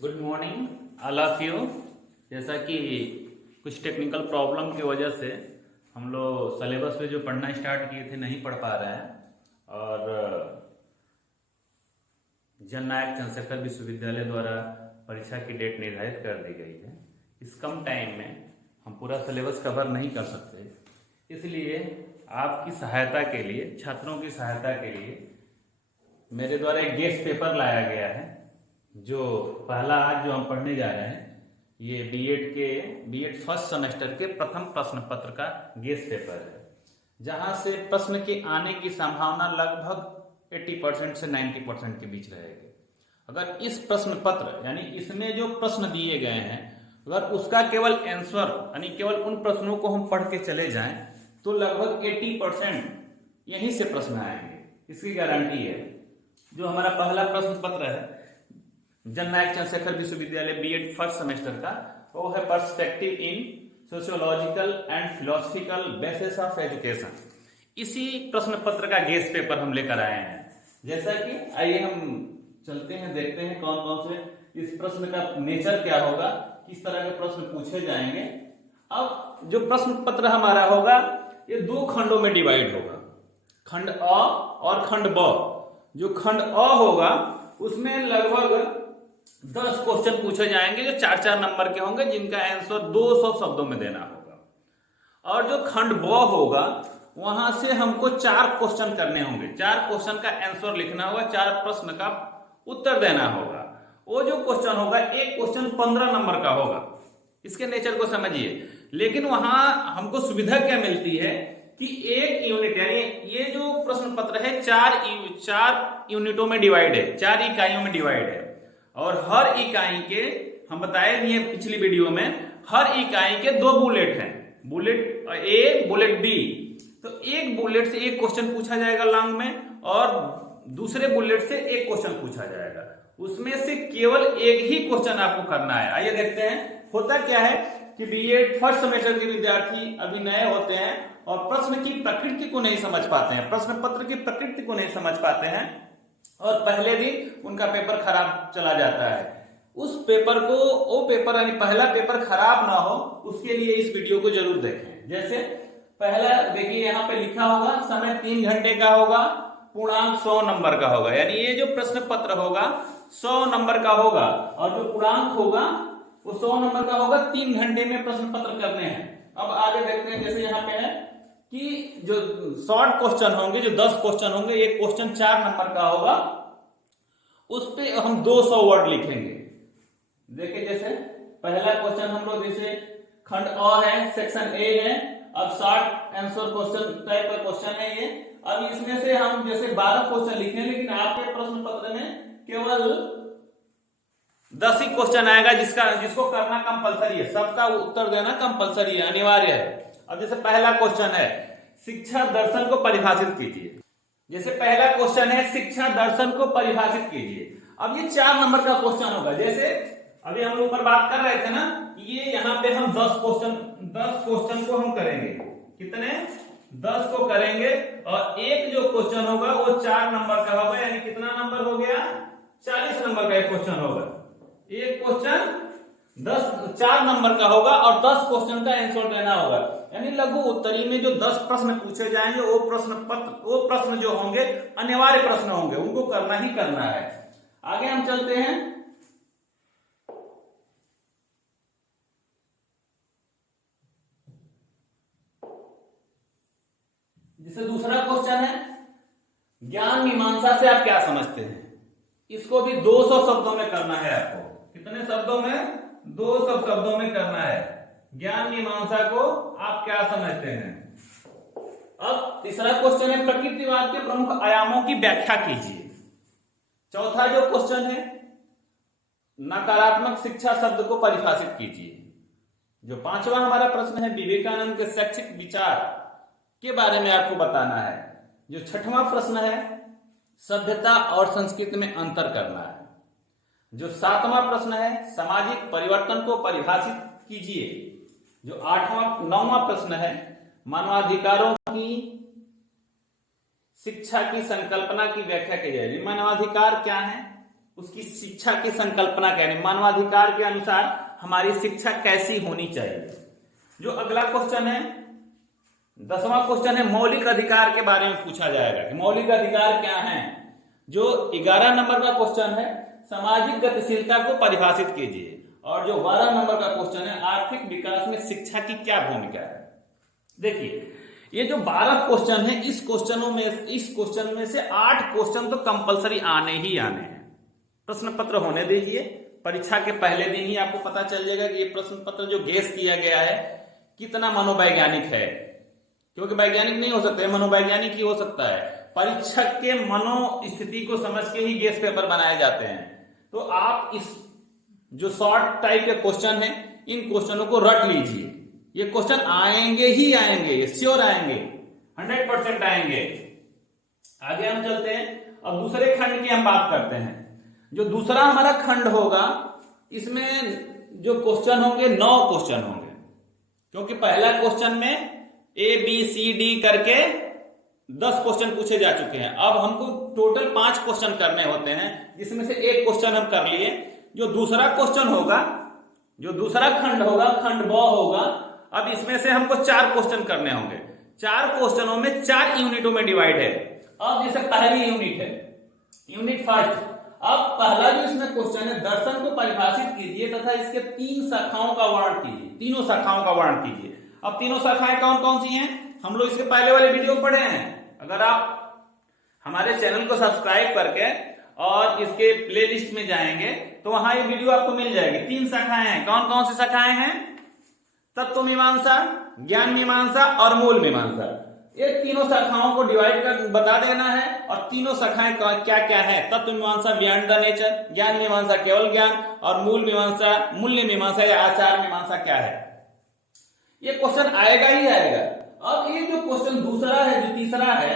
Good morning all of you. जैसा कि कुछ टेक्निकल प्रॉब्लम की वजह से हम लोग सिलेबस पे जो पढ़ना स्टार्ट किए थे नहीं पढ़ पा रहे हैं और जननायक चंद्रशेखर विश्वविद्यालय द्वारा परीक्षा की डेट निर्धारित कर दी गई है। इस कम टाइम में हम पूरा सिलेबस कवर नहीं कर सकते, इसलिए आपकी सहायता के लिए, छात्रों की सहायता के लिए मेरे द्वारा एक गेस्ट पेपर लाया गया है। जो पहला आज जो हम पढ़ने जा रहे हैं ये बीएड फर्स्ट सेमेस्टर के प्रथम प्रश्न पत्र का गेस्ट पेपर है, जहां से प्रश्न के आने की संभावना लगभग 80% से 90% के बीच रहेगी। अगर इस प्रश्न पत्र यानी इसमें जो प्रश्न दिए गए हैं अगर उसका केवल आंसर यानी केवल उन प्रश्नों को हम पढ़ के चले जाएं तो लगभग 80% यहीं से प्रश्न आएंगे, इसकी गारंटी है। जो हमारा पहला प्रश्न पत्र है जननायक चंद्रशेखर विश्वविद्यालय बीएड फर्स्ट सेमेस्टर का, वो है perspective in sociological and philosophical basis of education. इसी प्रश्न पत्र का गेस्ट पेपर हम लेकर आए हैं। जैसा कि आइए हम चलते हैं, देखते हैं कौन कौन से इस प्रश्न का नेचर क्या होगा, किस तरह के प्रश्न पूछे जाएंगे। अब जो प्रश्न पत्र हमारा होगा ये दो खंडों में डिवाइड होगा, खंड अ और खंड ब। जो खंड अ होगा उसमें लगभग 10 क्वेश्चन पूछे जाएंगे जो 4-4 नंबर के होंगे, जिनका आंसर 200 शब्दों में देना होगा। और जो खंड ब होगा वहां से हमको 4 क्वेश्चन करने होंगे, 4 क्वेश्चन का आंसर लिखना होगा, 4 प्रश्न का उत्तर देना होगा। वो जो क्वेश्चन होगा एक क्वेश्चन 15 नंबर का होगा। इसके नेचर को समझिए। लेकिन वहां हमको सुविधा क्या मिलती है कि एक यूनिट यानी ये जो प्रश्न पत्र है 4 यूनिटों में डिवाइड है, 4 इकाइयों में डिवाइड है। और हर इकाई के हम बताए भी हैं पिछली वीडियो में, हर इकाई के 2 बुलेट हैं, बुलेट ए बुलेट बी। तो एक बुलेट से एक क्वेश्चन पूछा जाएगा लॉन्ग में और दूसरे बुलेट से एक क्वेश्चन पूछा जाएगा। उसमें से केवल एक ही क्वेश्चन आपको करना है। आइए देखते हैं होता क्या है कि बीएड फर्स्ट सेमेस्टर के विद्यार्थी अभी नए होते हैं और प्रश्न की प्रकृति को नहीं समझ पाते हैं, प्रश्न पत्र की प्रकृति को नहीं समझ पाते हैं और पहले दिन उनका पेपर खराब चला जाता है। उस पेपर को, वो पेपर यानी पहला पेपर खराब ना हो उसके लिए इस वीडियो को जरूर देखें। जैसे पहला देखिए यहाँ पे लिखा होगा समय 3 घंटे का होगा, पूर्णांक 100 नंबर का होगा। यानी ये जो प्रश्न पत्र होगा 100 नंबर का होगा और जो पूर्णांक होगा वो 100 नंबर का होगा। 3 घंटे में प्रश्न पत्र करने हैं। अब आगे देखते हैं, जैसे यहाँ पे है कि जो शॉर्ट क्वेश्चन होंगे, जो 10 क्वेश्चन होंगे, एक क्वेश्चन 4 नंबर का होगा, उस पे हम 200 वर्ड लिखेंगे। देखिए जैसे पहला क्वेश्चन हम लोग जैसे खंड अ है, सेक्शन ए है। अब शॉर्ट आंसर क्वेश्चन टाइप का क्वेश्चन है ये। अब इसमें से हम जैसे 12 क्वेश्चन लिखे, लेकिन आपके प्रश्न पत्र में केवल 10 ही क्वेश्चन आएगा जिसको करना कंपलसरी है, सबका उत्तर देना कंपलसरी है, अनिवार्य है। अब जैसे पहला क्वेश्चन है शिक्षा दर्शन को परिभाषित कीजिए। जैसे पहला क्वेश्चन है शिक्षा दर्शन को परिभाषित कीजिए। अब ये 4 नंबर का क्वेश्चन होगा। जैसे अभी हम ऊपर बात कर रहे थे ना, ये यहाँ पे हम 10 क्वेश्चन को हम करेंगे। कितने? 10 को करेंगे और एक जो क्वेश्चन होगा वो 4 नंबर का होगा। यानी कितना नंबर हो गया? 40 नंबर का एक क्वेश्चन होगा। एक क्वेश्चन 4 नंबर का होगा और 10 क्वेश्चन का आंसर देना होगा। यानी लघु उत्तरी में जो 10 प्रश्न पूछे जाएंगे वो प्रश्न जो होंगे अनिवार्य प्रश्न होंगे, उनको करना ही करना है। आगे हम चलते हैं। जैसे दूसरा क्वेश्चन है ज्ञान मीमांसा से आप क्या समझते हैं। इसको भी 200 शब्दों में करना है आपको। कितने शब्दों में? 200 शब्दों में करना है। ज्ञान मीमांसा को आप क्या समझते हैं। अब तीसरा क्वेश्चन है प्रकृतिवाद के प्रमुख आयामों की व्याख्या कीजिए। चौथा जो क्वेश्चन है नकारात्मक शिक्षा शब्द को परिभाषित कीजिए। जो 5वां हमारा प्रश्न है विवेकानंद के शैक्षिक विचार के बारे में आपको बताना है। जो 6वां प्रश्न है सभ्यता और संस्कृति में अंतर करना है। जो 7वां प्रश्न है सामाजिक परिवर्तन को परिभाषित कीजिए। जो 9वां प्रश्न है मानवाधिकारों की शिक्षा की संकल्पना की व्याख्या की जाएगी। मानवाधिकार क्या है, उसकी शिक्षा की संकल्पना क्या है, मानवाधिकार के अनुसार हमारी शिक्षा कैसी होनी चाहिए। जो अगला क्वेश्चन है 10वां क्वेश्चन है मौलिक अधिकार के बारे में पूछा जाएगा कि मौलिक अधिकार क्या हैं। जो 11 नंबर का क्वेश्चन है सामाजिक गतिशीलता को परिभाषित कीजिए, और जो 12 नंबर का क्वेश्चन है आर्थिक विकास में शिक्षा की क्या भूमिका है। देखिए ये जो 12 क्वेश्चन है इस क्वेश्चन में से 8 क्वेश्चन तो कंपलसरी आने ही आने हैं। प्रश्न पत्र होने दीजिए, परीक्षा के पहले दिन ही आपको पता चल जाएगा कि ये प्रश्न पत्र जो गेस किया गया है कितना मनोवैज्ञानिक है, क्योंकि वैज्ञानिक नहीं हो सकता है, मनोवैज्ञानिक ही हो सकता है। परीक्षक के मनोस्थिति को समझ के ही गेस पेपर बनाए जाते हैं। तो आप इस जो शॉर्ट टाइप के क्वेश्चन है इन क्वेश्चनों को रट लीजिए, ये क्वेश्चन आएंगे ही आएंगे, श्योर आएंगे, 100% आएंगे। आगे हम चलते हैं, अब दूसरे खंड की हम बात करते हैं। जो दूसरा हमारा खंड होगा इसमें जो क्वेश्चन होंगे 9 क्वेश्चन होंगे, क्योंकि पहला क्वेश्चन में ABCD करके 10 क्वेश्चन पूछे जा चुके हैं। अब हमको टोटल 5 क्वेश्चन करने होते हैं, जिसमें से एक क्वेश्चन हम कर लिए। जो दूसरा क्वेश्चन होगा, जो दूसरा खंड होगा, खंड ब होगा, अब इसमें से हमको 4 क्वेश्चन करने होंगे। 4 क्वेश्चनों में 4 यूनिटों में डिवाइड है। अब जैसे पहली यूनिट है यूनिट फर्स्ट। अब पहला जो इसमें क्वेश्चन है दर्शन को परिभाषित कीजिए तथा इसके 3 शाखाओं का वर्णन कीजिए, तीनों शाखाओं का वर्णन कीजिए। अब तीनों शाखाएं कौन कौन सी हैं, हम लोग इसके पहले वाले वीडियो पढ़े हैं। अगर आप हमारे चैनल को सब्सक्राइब करके और इसके प्लेलिस्ट में जाएंगे तो वहां ये वीडियो आपको मिल जाएगी। 3 शाखाएं हैं, कौन कौन सी शाखाएं हैं, तत्व मीमांसा, ज्ञान मीमांसा और मूल मीमांसा। ये तीनों शाखाओं को डिवाइड कर बता देना है, और तीनों शाखाएं क्या क्या है। तत्व मीमांसा बियॉन्ड द नेचर, ज्ञान मीमांसा केवल ज्ञान, और मूल मीमांसा मूल्य मीमांसा या आचार मीमांसा क्या है। ये क्वेश्चन आएगा ही आएगा। अब ये जो क्वेश्चन दूसरा है, जो तीसरा है,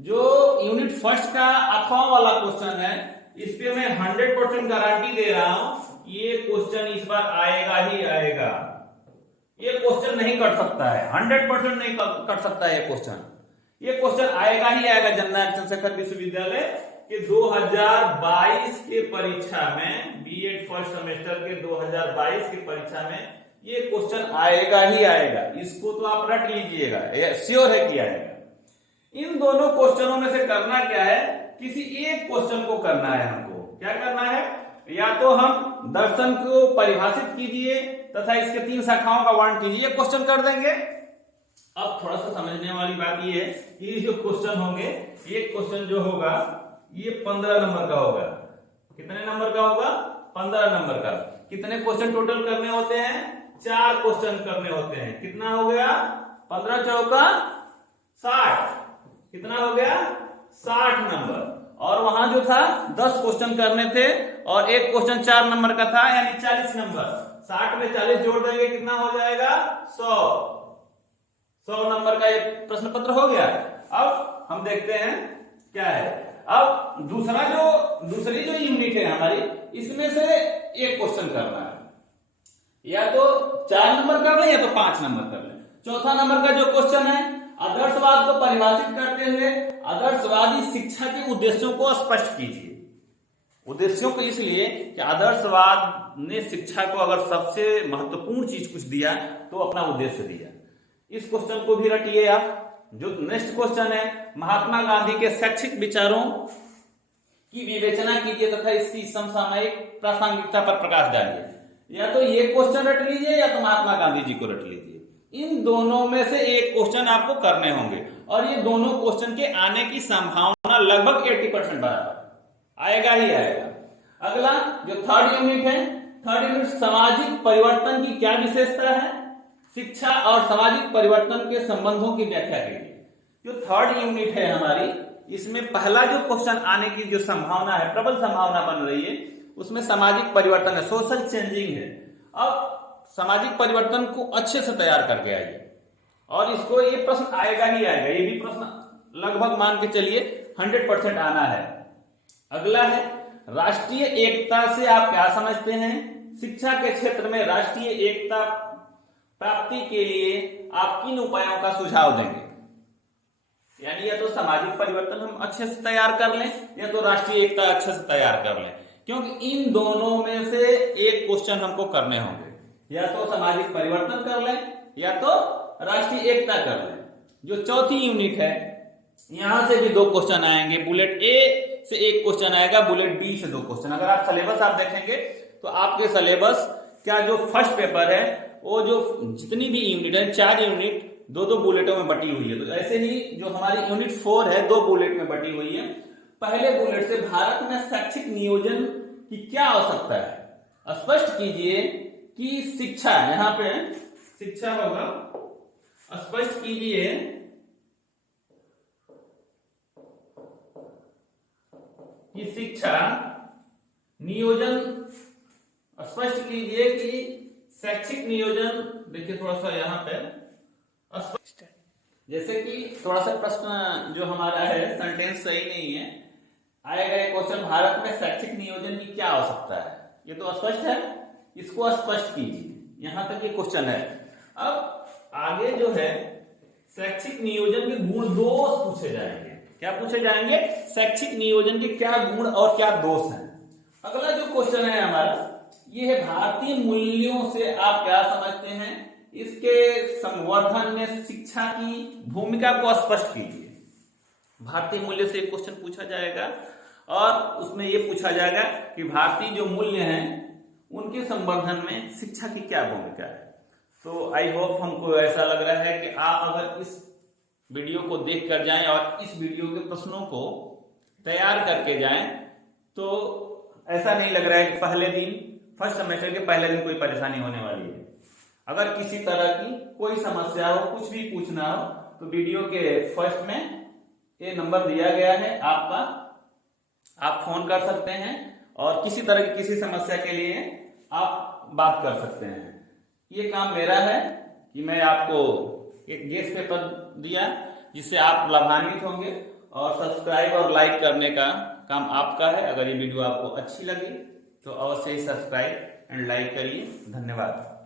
जो यूनिट फर्स्ट का अथवा वाला क्वेश्चन है, इस पे मैं 100% गारंटी दे रहा हूं ये क्वेश्चन इस बार आएगा ही आएगा। ये क्वेश्चन नहीं कट सकता है, 100% नहीं कट सकता है ये क्वेश्चन। ये क्वेश्चन आएगा ही आएगा। जननायक चंद्रशेखर विश्वविद्यालय के 2022 के परीक्षा में, बीएड फर्स्ट सेमेस्टर के 2022 की परीक्षा में ये क्वेश्चन आएगा ही आएगा। इसको तो आप रट लीजिएगा, श्योर है कि आएगा। इन दोनों क्वेश्चनों में से करना क्या है, किसी एक क्वेश्चन को करना है हमको। क्या करना है, या तो हम दर्शन को परिभाषित कीजिए तथा इसके 3 शाखाओं का वर्णन कीजिए, ये क्वेश्चन कर देंगे। अब थोड़ा सा समझने वाली बात ये है कि जो क्वेश्चन होंगे, एक क्वेश्चन जो होगा ये 15 नंबर का होगा। कितने नंबर का होगा, 15 नंबर का। कितने क्वेश्चन टोटल करने होते हैं, 4 क्वेश्चन करने होते हैं। कितना हो गया, 15 चौका 60, कितना हो गया 60 नंबर। और वहां जो था 10 क्वेश्चन करने थे और एक क्वेश्चन 4 नंबर का था, यानी 40 नंबर। 60 में 40 जोड़ देंगे, कितना हो जाएगा 100 नंबर का एक प्रश्न पत्र हो गया। अब हम देखते हैं क्या है। अब दूसरी जो यूनिट है हमारी, इसमें से एक क्वेश्चन करना है, या तो 4 नंबर कर लें या तो 5 नंबर कर लें। चौथा नंबर का जो क्वेश्चन है, आदर्शवाद को परिभाषित करते हुए आदर्शवादी शिक्षा के उद्देश्यों को स्पष्ट कीजिए। उद्देश्यों को इसलिए कि आदर्शवाद ने शिक्षा को अगर सबसे महत्वपूर्ण चीज कुछ दिया तो अपना उद्देश्य दिया। इस क्वेश्चन को भी रटिए आप। जो नेक्स्ट क्वेश्चन है, महात्मा गांधी के शैक्षिक विचारों की विवेचना कीजिए तथा इसकी समसामयिक प्रासंगिकता पर प्रकाश डालिए। या तो ये क्वेश्चन रट लीजिए या तो महात्मा गांधी जी को रट लीजिए। इन दोनों में से एक क्वेश्चन आपको करने होंगे, और ये दोनों क्वेश्चन के आने की संभावना लगभग 80% बराबर आएगा ही आएगा। अगला जो थर्ड यूनिट है, थर्ड यूनिट सामाजिक परिवर्तन की क्या विशेषता है, शिक्षा और सामाजिक परिवर्तन के संबंधों की व्याख्या कीजिए। जो थर्ड यूनिट है हमारी, इसमें पहला जो क्वेश्चन आने की जो संभावना है, प्रबल संभावना बन रही है, उसमें सामाजिक परिवर्तन है, सोशल चेंजिंग है। अब सामाजिक परिवर्तन को अच्छे से तैयार करके आइए, और इसको ये प्रश्न आएगा ही आएगा। ये भी प्रश्न लगभग मान के चलिए 100% आना है। अगला है राष्ट्रीय एकता से आप क्या समझते हैं। शिक्षा के क्षेत्र में राष्ट्रीय एकता प्राप्ति के लिए आप किन उपायों का सुझाव देंगे। यानी या तो सामाजिक परिवर्तन हम अच्छे से तैयार कर लें, या तो राष्ट्रीय एकता अच्छे से तैयार कर लें। क्योंकि इन दोनों में से एक क्वेश्चन हमको करने होंगे, या तो सामाजिक परिवर्तन कर लें या तो राष्ट्रीय एकता कर लें। जो चौथी यूनिट है यहां से भी 2 क्वेश्चन आएंगे, बुलेट ए से 1 क्वेश्चन आएगा, बुलेट बी से 2 क्वेश्चन। अगर आप सिलेबस आप देखेंगे तो आपके सिलेबस क्या जो फर्स्ट पेपर है वो जो जितनी भी यूनिट है 4 यूनिट 2-2 बुलेटों में बटी हुई है। तो ऐसे ही जो हमारी यूनिट 4 है 2 बुलेट में बटी हुई है। पहले बुलेट से भारत में शैक्षिक नियोजन की क्या आवश्यकता है, स्पष्ट कीजिए कि शिक्षा, यहां पे शिक्षा होगा, स्पष्ट कीजिए कि शिक्षा नियोजन, स्पष्ट कीजिए कि शैक्षिक नियोजन, देखिए थोड़ा सा यहां पे स्पष्ट, जैसे कि थोड़ा सा प्रश्न जो हमारा है सेंटेंस सही नहीं है, आएगा एक क्वेश्चन, भारत में शैक्षिक नियोजन की क्या आवश्यकता है, ये तो स्पष्ट है, इसको स्पष्ट कीजिए, यहां तक ये क्वेश्चन है। अब आगे जो है शैक्षिक नियोजन के गुण दोष पूछे जाएंगे। क्या पूछे जाएंगे, शैक्षिक नियोजन के क्या गुण और क्या दोष हैं। अगला जो क्वेश्चन है हमारा ये है भारतीय मूल्यों से आप क्या समझते हैं, इसके संवर्धन में शिक्षा की भूमिका को स्पष्ट कीजिए। भारतीय मूल्य से एक क्वेश्चन पूछा जाएगा और उसमें यह पूछा जाएगा कि भारतीय जो मूल्य हैं उनके संवर्धन में शिक्षा की क्या भूमिका है। तो आई होप हमको ऐसा लग रहा है कि आप अगर इस वीडियो को देख कर जाएं और इस वीडियो के प्रश्नों को तैयार करके जाएं तो ऐसा नहीं लग रहा है कि पहले दिन फर्स्ट सेमेस्टर के पहले दिन कोई परेशानी होने वाली है। अगर किसी तरह की कोई समस्या हो, कुछ भी पूछना हो तो वीडियो के फर्स्ट में ये नंबर दिया गया है आपका, आप फोन कर सकते हैं और किसी तरह की किसी समस्या के लिए आप बात कर सकते हैं। ये काम मेरा है कि मैं आपको एक गेस्ट पेपर दिया जिससे आप लाभान्वित होंगे, और सब्सक्राइब और लाइक करने का काम आपका है। अगर ये वीडियो आपको अच्छी लगी तो अवश्य ही सब्सक्राइब एंड लाइक करिए। धन्यवाद।